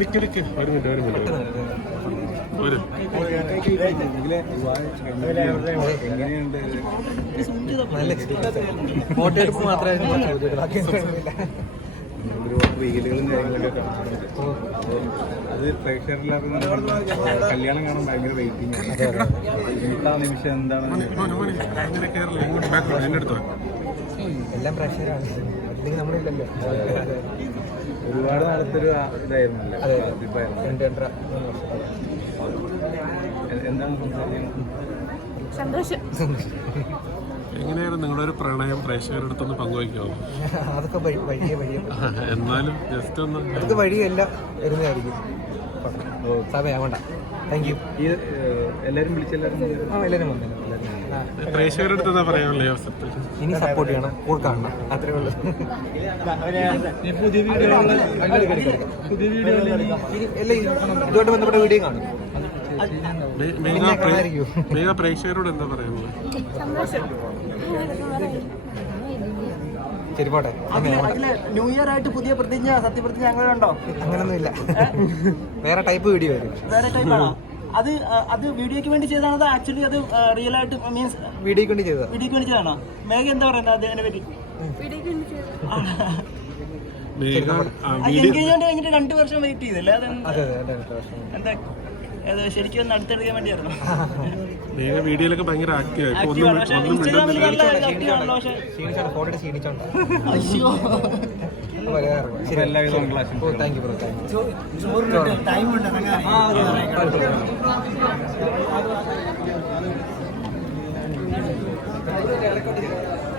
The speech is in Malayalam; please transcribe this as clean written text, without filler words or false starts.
മിക്കടിക്ക് ഒരു മിനിറ്റ് ഫോട്ടോ എടുപ്പ് മാത്രമേ ഒരുപാട് റീലുകളും കാര്യങ്ങളൊക്കെ കാണാറുണ്ട്. അത് പ്രേക്ഷകരില്ലാത്ത കല്യാണം കാണാൻ ഭയങ്കര വെയിറ്റിംഗ് ആണ്. ഇന്നത്തെ നിമിഷം എന്താണ്? എല്ലാം പ്രേക്ഷകരാണ്, നമ്മളില്ലല്ലോ. ഒരുപാട് നാളത്തൊരു ഇതായിരുന്നല്ലോ അഭിപ്രായം. എന്താണ് സന്തോഷം. എങ്ങനെയായിരുന്നു നിങ്ങളുടെ ഒരു പ്രണയം പ്രേക്ഷകരുടെ അടുത്തൊന്ന് പങ്കുവയ്ക്കാമോ? അതൊക്കെ വഴിയെ എന്നാലും ജസ്റ്റ് ഒന്ന് അതൊക്കെ വഴിയല്ല വരുന്നതായിരിക്കും. സമയമാവണ്ട. Thank you. എല്ലാവരും വിളിച്ചെല്ലാവരും എല്ലാവരും വന്നു. പ്രേക്ഷകരുടെ അടുത്ത് എന്താ പറയാനുള്ള ഈ അവസരത്തിൽ? ഇനി സപ്പോർട്ട് ചെയ്യണം, കൂൾ കാണണം, അത്രേ ഉള്ളൂ. ഇതുമായിട്ട് ബന്ധപ്പെട്ട വീഡിയോ കാണും. പ്രേക്ഷകരോട് എന്താ പറയുന്നത്? ശരി, പോട്ടെ. ന്യൂ ഇയർ ആയിട്ട് പുതിയ പ്രതിജ്ഞ സത്യപ്രതിജ്ഞ അങ്ങനെ ഉണ്ടോ? അങ്ങനൊന്നും ഇല്ല. വേറെ ടൈപ്പ് വീഡിയോ വരും. വേറെ ടൈപ്പാണോ? അത് വീഡിയോക്ക് വേണ്ടി ചെയ്തതാണോ ആക്ച്വലി അത് റിയൽ ആയിട്ട് മീൻസ് വീഡിയോക്ക് വേണ്ടി ചെയ്തതാണോ? മേഘ എന്താ പറയുന്നത് അതിനെ പറ്റി? എൻഗേജ്മെന്റ് കഴിഞ്ഞിട്ട് 2 വർഷം വെയിറ്റ് ചെയ്തല്ലേ? എന്താ ശരിക്കും ഒന്ന് അടുത്തെടുക്കാൻ വേണ്ടിയായിരുന്നു. വീഡിയോയിലൊക്കെ ഭയങ്കര ആക്റ്റീവ് ബ്രോ.